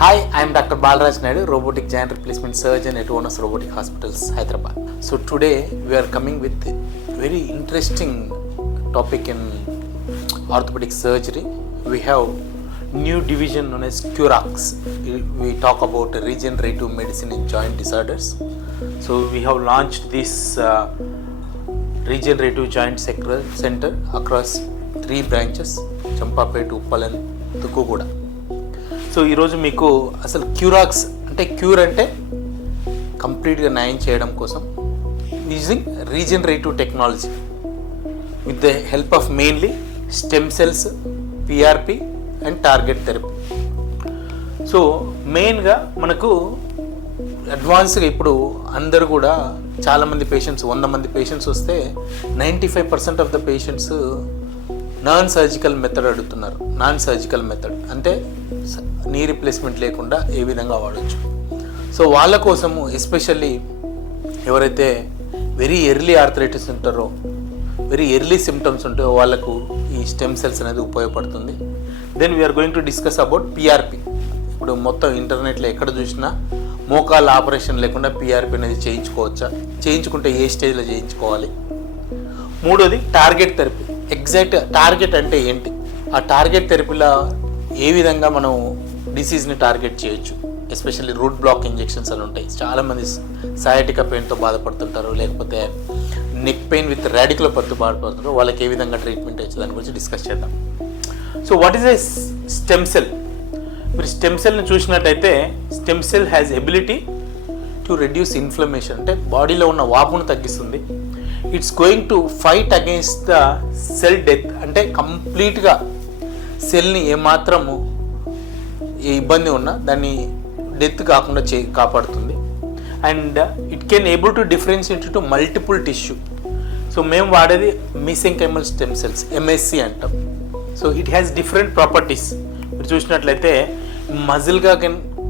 Hi, I am Dr. Balaraj Naidu, robotic joint replacement surgeon at Onus Robotic Hospitals, Hyderabad. So today we are coming with a very interesting topic in orthopedic surgery. We have new division known as CURAX. We talk about regenerative medicine in joint disorders. So we have launched this regenerative joint center across 3 branches, Champapet, Uppal and Tukuguda. So ఈరోజు మీకు అసలు క్యూరాక్స్ అంటే cure అంటే కంప్లీట్గా నయం చేయడం కోసం using regenerative technology with the help of mainly stem cells, PRP and target therapy. So మెయిన్గా మనకు అడ్వాన్స్గా ఇప్పుడు అందరూ కూడా చాలామంది పేషెంట్స్ 100 మంది పేషెంట్స్ వస్తే 95% of the patients non surgical method అడుగుతున్నారు. నాన్ సర్జికల్ మెథడ్ అంటే నీ రీప్లేస్మెంట్ లేకుండా ఏ విధంగా వాడచ్చు. సో వాళ్ళ కోసము ఎస్పెషల్లీ ఎవరైతే వెరీ ఎర్లీ ఆర్థరైటిస్ ఉంటారో, వెరీ ఎర్లీ సిమ్టమ్స్ ఉంటాయో వాళ్ళకు ఈ స్టెమ్ సెల్స్ అనేది ఉపయోగపడుతుంది. Then we're going to discuss about PRP. ఇప్పుడు మొత్తం ఇంటర్నెట్లో ఎక్కడ చూసినా మోకాళ్ళ ఆపరేషన్ లేకుండా పిఆర్పి అనేది చేయించుకోవచ్చా, చేయించుకుంటే ఏ స్టేజ్లో చేయించుకోవాలి. మూడోది టార్గెట్ థెరపీ. ఎగ్జాక్ట్ టార్గెట్ అంటే ఏంటి, ఆ టార్గెట్ థెరపీలో ఏ విధంగా మనం డిసీజ్ని టార్గెట్ చేయొచ్చు. ఎస్పెషల్లీ రూట్ బ్లాక్ ఇంజెక్షన్స్ అని ఉంటాయి. చాలామంది సయాటికా పెయిన్తో బాధపడుతుంటారు, లేకపోతే నెక్ పెయిన్ విత్ రాడికులోపతితో బాధపడుతుంటారు. వాళ్ళకి ఏ విధంగా ట్రీట్మెంట్ ఇచ్చే దాని గురించి డిస్కస్ చేద్దాం. So what is a stem cell? మీరు స్టెమ్ సెల్ని చూసినట్టయితే stem cell has ability to reduce inflammation, అంటే బాడీలో ఉన్న వాపును తగ్గిస్తుంది. It's going to fight against the cell death, అంటే కంప్లీట్గా సెల్ని ఏమాత్రము ఏ ఇబ్బంది ఉన్నా దాన్ని డెత్ కాకుండా కాపాడుతుంది. And it can able to differentiate to multiple tissue. So మేము వాడేది మీసెంకైమల్ స్టెమ్ సెల్స్, ఎంఎస్సి అంటాం. So it has different properties. మీరు చూసినట్లయితే మజిల్గా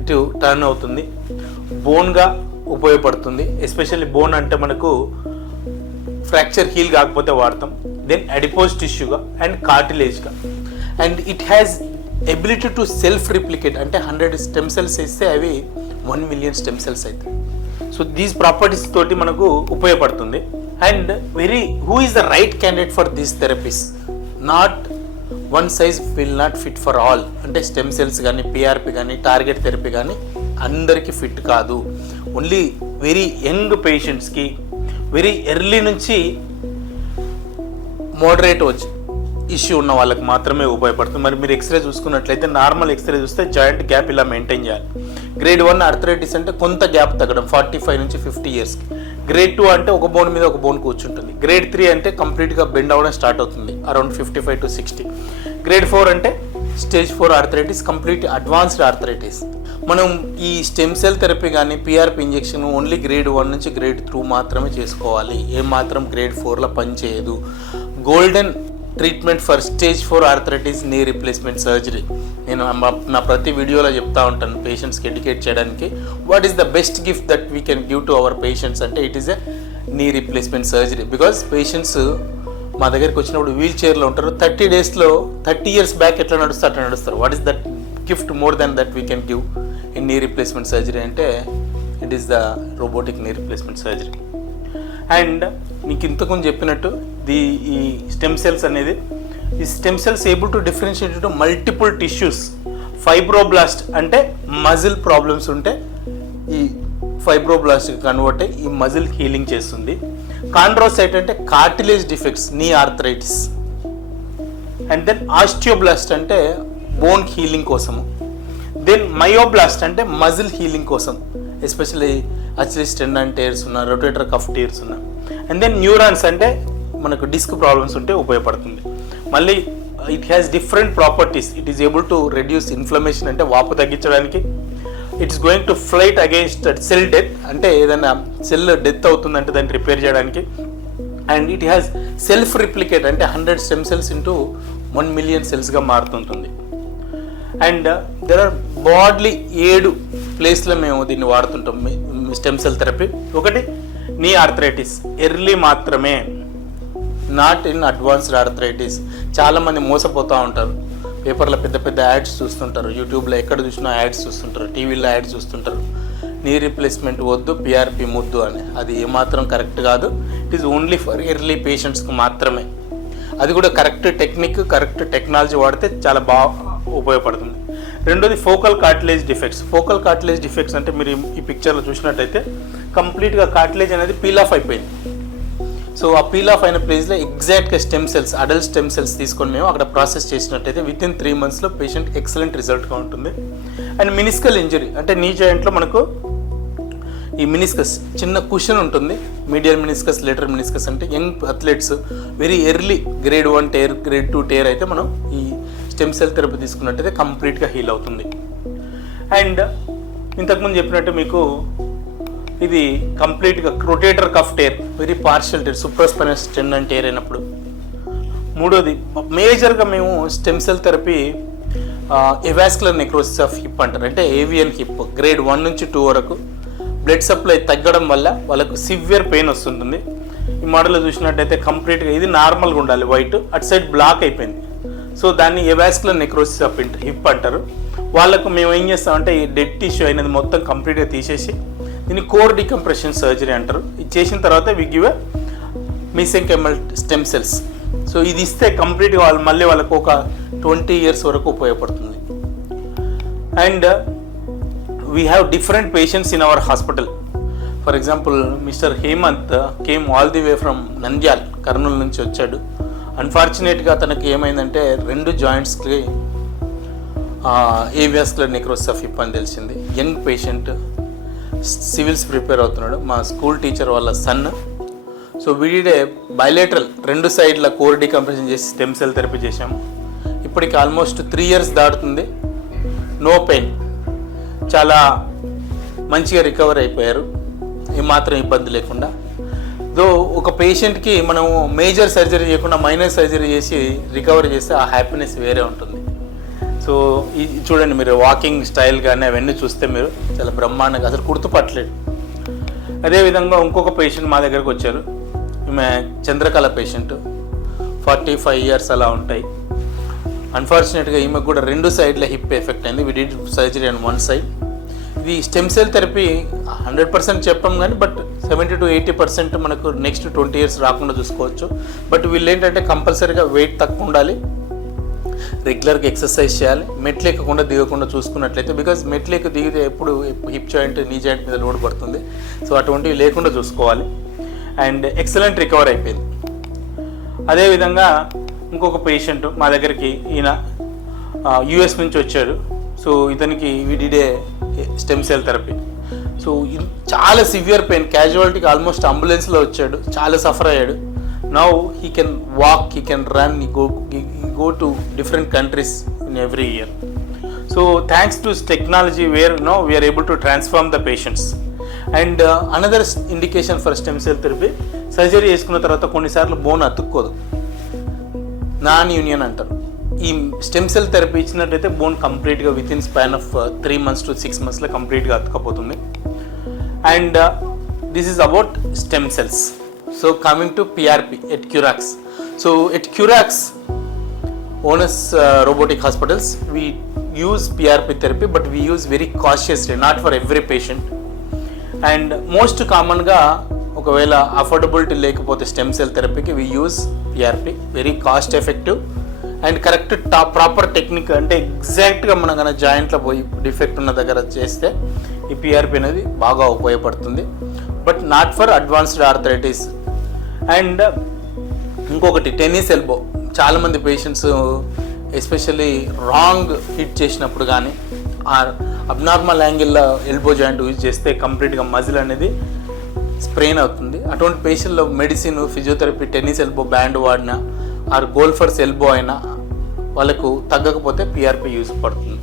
ఇటు టర్న్ అవుతుంది, బోన్గా ఉపయోగపడుతుంది. ఎస్పెషల్లీ బోన్ అంటే మనకు ఫ్రాక్చర్ హీల్ కాకపోతే వాడతాం. దెన్ అడిపోజ్ టిష్యూగా అండ్ కార్టిలేజ్గా. And it has ability to self replicate, అంటే 100 స్టెమ్ సెల్స్ ఇస్తే అవి 1 మిలియన్ స్టెమ్ సెల్స్ అవుతాయి. సో దీస్ ప్రాపర్టీస్ తోటి మనకు ఉపయోగపడుతుంది. And who is the right candidate for these therapies? Not one size will not fit for all. అంటే stem cells కానీ, PRP కానీ, టార్గెట్ థెరపీ కానీ అందరికీ ఫిట్ కాదు. ఓన్లీ వెరీ యంగ్ పేషెంట్స్కి, వెరీ ఎర్లీ నుంచి మోడరేట్ ఇష్యూ ఉన్న వాళ్ళకి మాత్రమే ఉపయోగపడుతుంది. మరి మీరు ఎక్స్రే చూసుకున్నట్లయితే నార్మల్ ఎక్స్రే చూస్తే జాయింట్ గ్యాప్ ఇలా మెయింటైన్ చేయాలి. గ్రేడ్ 1 ఆర్థరైటిస్ అంటే కొంత గ్యాప్ తగ్గడం 45 నుంచి 50 ఇయర్స్కి. గ్రేడ్ 2 అంటే ఒక బోన్ మీద ఒక బోన్ కూర్చుంటుంది. గ్రేడ్ 3 అంటే కంప్లీట్గా బెండ్ అవ్వడం స్టార్ట్ అవుతుంది అరౌండ్ 55 to 60. గ్రేడ్ 4 అంటే stage 4 arthritis, complete advanced arthritis. మనం ఈ స్టెమ్ సెల్ థెరపీ కానీ, పిఆర్పి ఇంజెక్షన్ ఓన్లీ గ్రేడ్ 1 నుంచి గ్రేడ్ 2 మాత్రమే చేసుకోవాలి. ఏమాత్రం గ్రేడ్ 4లో పనిచేయదు. Golden treatment for stage 4 arthritis knee replacement surgery. నేను నా ప్రతి వీడియోలో చెప్తా ఉంటాను పేషెంట్స్కి ఎడ్యుకేట్ చేయడానికి. What is the best gift that we can give to our patients అంటే it is a knee replacement surgery. Because patients మా దగ్గరికి వచ్చినప్పుడు వీల్ చైర్లో ఉంటారు. 30 డేస్లో 30 years బ్యాక్ ఎట్లా నడుస్తారు అట్లా నడుస్తారు. What is that gift more than that we can give in knee replacement surgery అంటే it is the robotic knee replacement surgery. And మీకు ఇంతకుముందు చెప్పినట్టు ఈ స్టెమ్ సెల్స్ అనేది, ఈ stem cells able to differentiate to multiple tissues. Fibroblast అంటే muscle problems ఉంటే ఈ ఫైబ్రోబ్లాస్ట్ కన్వర్ట్ అయ్యి ఈ మజిల్ హీలింగ్ చేస్తుంది. కాండ్రోసైట్ అంటే కార్టిలేజ్ డిఫెక్ట్స్, నీ ఆర్థరైటిస్. అండ్ దెన్ ఆస్టియోబ్లాస్ట్ అంటే బోన్ హీలింగ్ కోసము. దెన్ మయోబ్లాస్ట్ అంటే మజిల్ హీలింగ్ కోసం, ఎస్పెషల్లీ అచిలిస్ టెండన్ టేర్స్ ఉన్న, రొటేటర్ కఫ్ టేర్స్ ఉన్న. అండ్ దెన్ న్యూరాన్స్ అంటే మనకు డిస్క్ ప్రాబ్లమ్స్ ఉంటే ఉపయోగపడుతుంది. మళ్ళీ it has different properties. It is able to reduce inflammation, అంటే వాపు తగ్గించడానికి. It's going to fight against cell death, అంటే ఏదైనా సెల్ డెత్ అవుతుందంటే దాన్ని రిపేర్ చేయడానికి. And it has self replicate, అంటే 100 స్టెమ్ సెల్స్ ఇంటూ 1 మిలియన్ సెల్స్గా మారుతుంటుంది. అండ్ దెర్ ఆర్ బాడ్లీ 7 ప్లేస్లో మేము దీన్ని వాడుతుంటాం స్టెమ్ సెల్ థెరపీ. ఒకటి నీ ఆర్థరైటిస్, ఎర్లీ మాత్రమే, నాట్ ఇన్ అడ్వాన్స్డ్ ఆర్థరైటిస్. చాలామంది మోసపోతూ ఉంటారు. పేపర్లో పెద్ద పెద్ద యాడ్స్ చూస్తుంటారు, యూట్యూబ్లో ఎక్కడ చూసినా యాడ్స్ చూస్తుంటారు, టీవీలో యాడ్స్ చూస్తుంటారు, నీ రీప్లేస్మెంట్ వద్దు పిఆర్పి ముద్దు అని. అది ఏమాత్రం కరెక్ట్ కాదు. It is only for early పేషెంట్స్కి మాత్రమే. అది కూడా కరెక్ట్ టెక్నిక్, కరెక్ట్ టెక్నాలజీ వాడితే చాలా బాగా ఉపయోగపడుతుంది. రెండోది focal cartilage defects. Focal cartilage defects అంటే మీరు ఈ పిక్చర్లో చూసినట్టయితే కంప్లీట్గా కార్టిలేజ్ అనేది పీల్ ఆఫ్ అయిపోయింది. సో ఆ పీల్ ఆఫ్ అయిన ప్లేస్లో ఎగ్జాక్ట్గా stem cells, adult stem cells తీసుకొని మేము అక్కడ ప్రాసెస్ చేసినట్టయితే విత్ ఇన్ 3 monthsలో పేషెంట్ ఎక్సలెంట్ రిజల్ట్గా ఉంటుంది. అండ్ మినిస్కల్ ఇంజరీ అంటే నీ జాయింట్లో మనకు ఈ మినిస్కస్ చిన్న కుషన్ ఉంటుంది, మీడియల్ మినిస్కస్, లేటర్ మినిస్కస్. అంటే young athletes very early grade 1 tear, grade 2 tear అయితే మనం ఈ స్టెమ్ సెల్ థెరపీ తీసుకున్నట్టయితే కంప్లీట్గా హీల్ అవుతుంది. అండ్ ఇంతకుముందు చెప్పినట్టు మీకు ఇది కంప్లీట్గా rotator cuff tear, very partial tear, supraspinatus tendon tear అయినప్పుడు. మూడోది మేజర్గా మేము stem cell therapy avascular necrosis of hip అంటారు. అంటే ఏవియన్ హిప్ grade 1 నుంచి 2 వరకు బ్లడ్ సప్లై తగ్గడం వల్ల వాళ్ళకు సివియర్ పెయిన్ వస్తుంటుంది. ఈ మోడల్లో చూసినట్టయితే కంప్లీట్గా ఇది నార్మల్గా ఉండాలి, వైట్, అటు సైడ్ బ్లాక్ అయిపోయింది. సో దాన్ని ఎవాస్కులర్ నెక్రోసిస్ ఆఫ్ హిప్ అంటారు. వాళ్ళకు మేము ఏం చేస్తామంటే ఈ డెడ్ టిష్యూ అయినది మొత్తం కంప్లీట్గా తీసేసి దీన్ని కోర్ డికంప్రెషన్ సర్జరీ అంటారు. ఇది చేసిన తర్వాత we give a mesenchymal stem cells. So ఇది ఇస్తే కంప్లీట్గా వాళ్ళు మళ్ళీ వాళ్ళకు ఒక 20 years వరకు ఉపయోగపడుతుంది. And we have different patients in our hospital. For example, Mr. Hemant came all the way from Nandyal, Karnool నుంచి వచ్చాడు. అన్ఫార్చునేట్గా తనకి ఏమైందంటే 2 జాయింట్స్కి ఏవియాస్కులర్ నెక్రోసిస్ ఆఫ్ హిప్ అని తెలిసింది. యంగ్ పేషెంట్, సివిల్స్ ప్రిపేర్ అవుతున్నాడు, మా స్కూల్ టీచర్ వాళ్ళ సన్. సో వీడిడే బైలేటరల్ 2 సైడ్ల కోర్ డికంప్రెషన్ చేసి స్టెమ్ సెల్ థెరపీ చేశాము. ఇప్పటికి ఆల్మోస్ట్ 3 years దాటుతుంది. నో పెయిన్, చాలా మంచిగా రికవర్ అయిపోయారు, ఏమాత్రం ఇబ్బంది లేకుండా. దో ఒక పేషెంట్కి మనము మేజర్ సర్జరీ చేయకుండా మైనర్ సర్జరీ చేసి రికవర్ చేస్తే ఆ హ్యాపీనెస్ వేరే ఉంటుంది. సో ఇది చూడండి, మీరు వాకింగ్ స్టైల్ కానీ అవన్నీ చూస్తే మీరు చాలా బ్రహ్మాండంగా, అసలు గుర్తుపట్టలేదు. అదేవిధంగా ఇంకొక పేషెంట్ మా దగ్గరకు వచ్చారు. ఈమె చంద్రకళ పేషెంట్, 45 years అలా ఉంటాయి. అన్ఫార్చునేట్గా ఈమెకు కూడా 2 సైడ్ల హిప్ ఎఫెక్ట్ అయింది. We did surgery on 1 side. ఇది స్టెమ్ సెల్ థెరపీ 100% చెప్పాం కానీ బట్ 70 to 80% మనకు నెక్స్ట్ 20 years రాకుండా చూసుకోవచ్చు. బట్ వీళ్ళు ఏంటంటే కంపల్సరీగా వెయిట్ తక్కువ ఉండాలి, రెగ్యులర్గా ఎక్సర్సైజ్ చేయాలి, మెట్లు ఎక్కకుండా దిగకుండా చూసుకున్నట్లయితే, బికాజ్ మెట్లు ఎక్కి దిగితే ఎప్పుడు హిప్ జాయింట్, నీ జాయింట్ మీద లోడ్ పడుతుంది. సో అటువంటివి లేకుండా చూసుకోవాలి. అండ్ ఎక్సలెంట్ రికవర్ అయిపోయింది. అదేవిధంగా ఇంకొక పేషెంట్ మా దగ్గరికి, ఈయన US నుంచి వచ్చాడు. సో ఇతనికి విడిడే స్టెమ్ సెల్ థెరపీ. సో చాలా సివియర్ పెయిన్, క్యాజువాలిటీకి ఆల్మోస్ట్ అంబులెన్స్లో వచ్చాడు, చాలా సఫర్ అయ్యాడు. Now he can walk, he can run, go to different countries in every year. So thanks to technology where now we are able to transform the patients. And another indication for stem cell therapy, surgery చేసుకున్న తర్వాత కొన్నిసార్లు bone అతుక్కోదు, non union అంటారు. ఈ stem cell therapy ఇచ్చినట్టయితే bone కంప్లీట్గా within span of 3 months to 6 monthsలో కంప్లీట్గా అతుక్కపోతుంది. And this is about stem cells. So coming to PRP at Curax. So at Curax owns robotic hospitals, we use PRP therapy, but we use very cautiously, not for every patient. And most కామన్గా ఒకవేళ affordability లేకపోతే stem cell థెరపీకి we use PRP, very cost effective and correct proper technique. అంటే ఎగ్జాక్ట్గా మనం కన్నా జాయింట్లో పోయి defect ఉన్న దగ్గర చేస్తే ఈ PRP అనేది బాగా ఉపయోగపడుతుంది, but not for advanced arthritis. And ఇంకొకటి టెన్నిస్ ఎల్బో. చాలామంది పేషెంట్స్ ఎస్పెషల్లీ రాంగ్ హిట్ చేసినప్పుడు కానీ అబ్నార్మల్ యాంగిల్లో ఎల్బో జాయింట్ యూజ్ చేస్తే కంప్లీట్గా మజిల్ అనేది స్ప్రెయిన్ అవుతుంది. అటువంటి పేషెంట్లో medicine, physiotherapy, tennis elbow band వాడినా ఆర్ గోల్ఫర్స్ ఎల్బో అయినా వాళ్ళకు తగ్గకపోతే PRP యూజ్ పడుతుంది.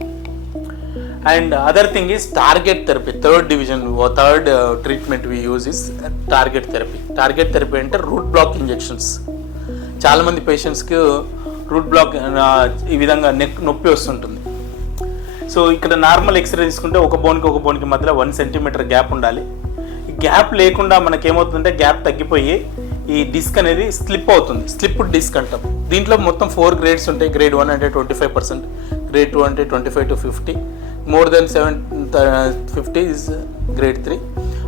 And other thing is target therapy. Third treatment we use is target therapy. Target therapy అంటే రూట్ బ్లాక్ ఇంజెక్షన్స్. చాలామంది పేషెంట్స్కి రూట్ బ్లాక్ ఈ విధంగా నొప్పి వస్తుంటుంది. సో ఇక్కడ నార్మల్ ఎక్స్రే తీసుకుంటే ఒక బోన్కి మధ్యలో 1 centimeter గ్యాప్ ఉండాలి. ఈ గ్యాప్ లేకుండా మనకేమవుతుందంటే గ్యాప్ తగ్గిపోయి ఈ డిస్క్ అనేది స్లిప్ అవుతుంది, స్లిప్డ్ డిస్క్ అంటాం. దీంట్లో మొత్తం 4 గ్రేడ్స్ ఉంటాయి. గ్రేడ్ 1 అంటే 25%, గ్రేడ్ 2 అంటే 25 to 50, more than 750 is grade 3.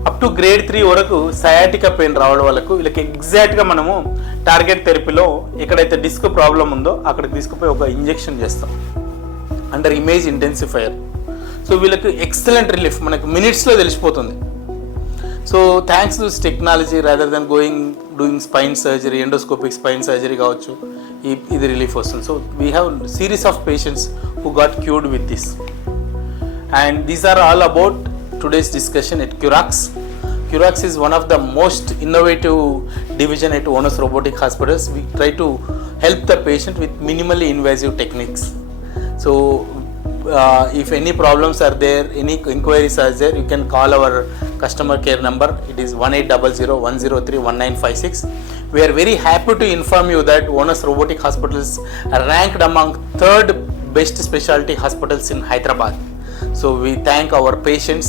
Up to grade 3 వరకు సయాటికా పెయిన్ రావడం వాళ్ళకు వీళ్ళకి ఎగ్జాక్ట్గా మనము టార్గెట్ థెరపీలో ఎక్కడైతే డిస్క్ ప్రాబ్లం ఉందో అక్కడికి తీసుకుపోయి ఒక ఇంజెక్షన్ చేస్తాం అండర్ ఇమేజ్ ఇంటెన్సిఫైయర్. సో వీళ్ళకి ఎక్సలెంట్ రిలీఫ్ మనకు మినిట్స్లో తెలిసిపోతుంది. So thanks to technology rather than doing spine surgery, endoscopic spine surgery కావచ్చు, ఇది రిలీఫ్ వస్తుంది. So we have series of patients who got cured with this. And these are all about today's discussion at Curax. Curax is one of the most innovative division at Onus Robotic Hospitals. We try to help the patient with minimally invasive techniques. So if any problems are there, any inquiries are there, you can call our customer care number. It is 1800-103-1956. We are very happy to inform you that Onus Robotic Hospitals are ranked among 3rd best specialty hospitals in Hyderabad. So we thank our patients,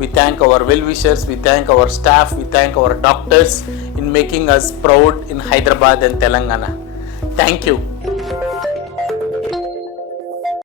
we thank our well-wishers, we thank our staff, we thank our doctors in making us proud in Hyderabad and Telangana. Thank you.